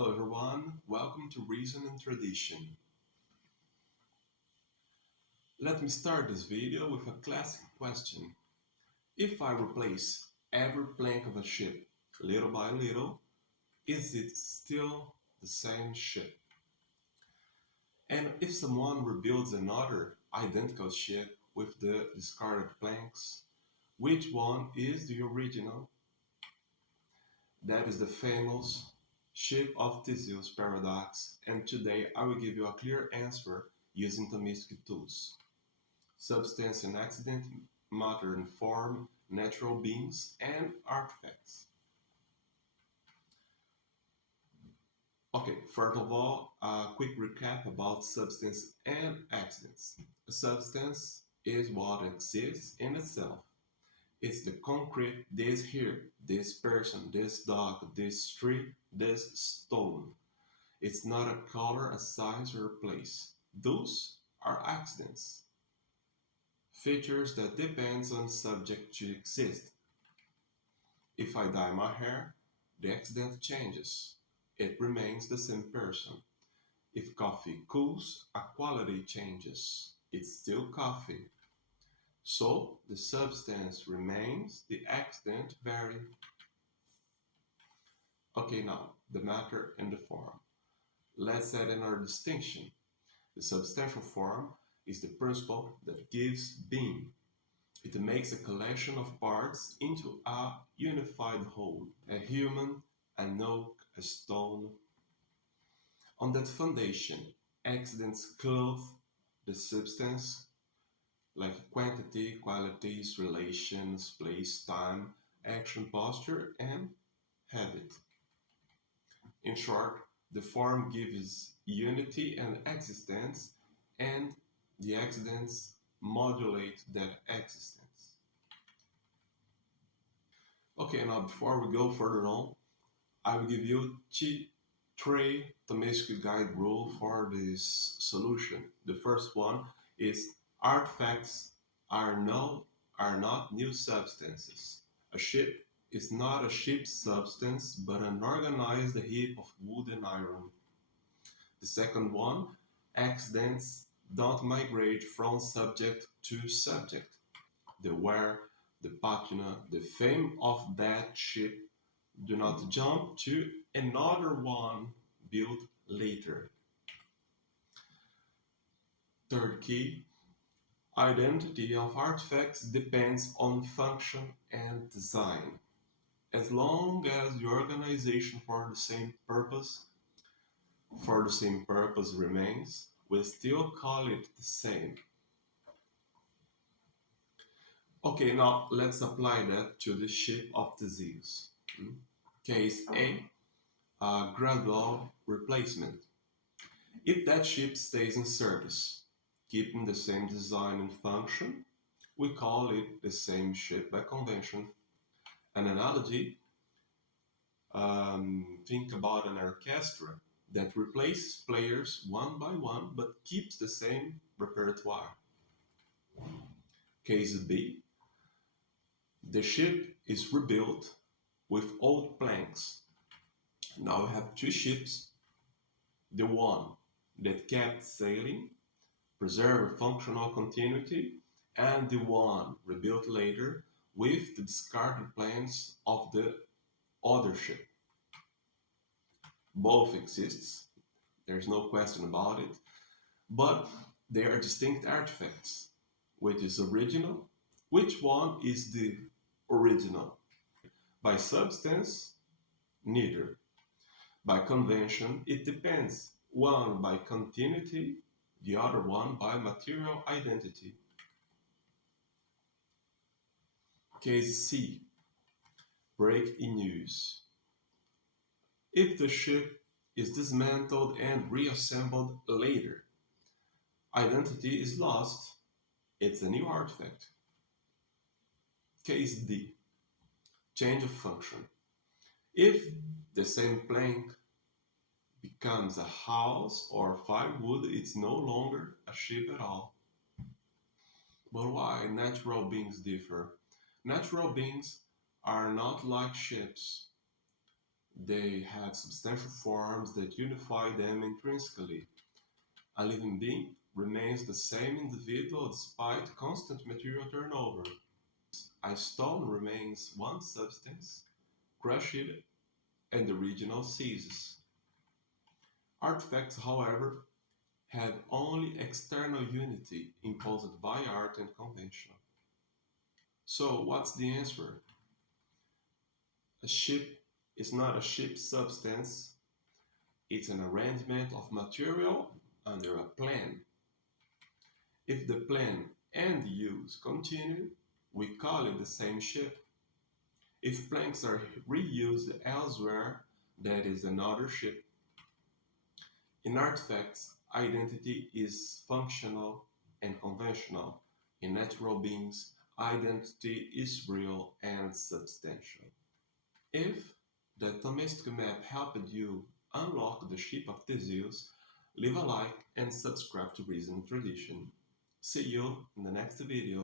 Hello everyone, welcome to Reason and Tradition. Let me start this video with a classic question. If I replace every plank of a ship little by little, is it still the same ship? And if someone rebuilds another identical ship with the discarded planks, which one is the original? That is the famous Ship of Theseus paradox, and today I will give you a clear answer using Thomistic tools. Substance and accident, matter and form, natural beings, and artifacts. Okay, first of all, a quick recap about substance and accidents. A substance is what exists in itself. It's the concrete, this here, this person, this dog, this tree, this stone. It's not a color, a size, or a place. Those are accidents. Features that depends on subject to exist. If I dye my hair, the accident changes. It remains the same person. If coffee cools, a quality changes. It's still coffee. So the substance remains, the accident varies. Okay, now the matter and the form. Let's add another distinction. The substantial form is the principle that gives being. It makes a collection of parts into a unified whole, a human, an oak, a stone. On that foundation, accidents clothe the substance like quantity, qualities, relations, place, time, action, posture, and habit. In short, the form gives unity and existence, and the accidents modulate that existence. Okay, now before we go further on, I will give you three Thomistic guide rules for this solution. The first one is artifacts are not new substances. A ship is not a ship's substance, but an organized heap of wood and iron. The second one, accidents don't migrate from subject to subject. The wear, the patina, the fame of that ship do not jump to another one built later. Third key, identity of artifacts depends on function and design. As long as the organization for the same purpose remains, we still call it the same. Okay, now let's apply that to the Ship of Theseus. Case A, gradual replacement. If that ship stays in service, keeping the same design and function, we call it the same ship by convention. An analogy, think about an orchestra that replaces players one by one but keeps the same repertoire. Case B, the ship is rebuilt with old planks. Now we have two ships, the one that kept sailing, preserved functional continuity, and the one rebuilt later with the discarded planks of the other ship. Both exist, there's no question about it, but they are distinct artifacts. Which is original? Which one is the original? By substance, neither. By convention, it depends. One by continuity, the other one by material identity. Case C, break in use. If the ship is dismantled and reassembled later, identity is lost. It's a new artifact. Case D, change of function. If the same plank becomes a house or firewood, it's no longer a ship at all. But why natural beings differ? Natural beings are not like ships. They have substantial forms that unify them intrinsically. A living being remains the same individual despite constant material turnover. A stone remains one substance, crushed, and the original ceases. Artifacts, however, have only external unity imposed by art and convention. So, what's the answer? A ship is not a ship substance, it's an arrangement of material under a plan. If the plan and use continue, we call it the same ship. If planks are reused elsewhere, that is another ship. In artifacts, identity is functional and conventional. In natural beings, identity is real and substantial. If the Thomistic map helped you unlock the Ship of Theseus, leave a like and subscribe to Reason Tradition. See you in the next video.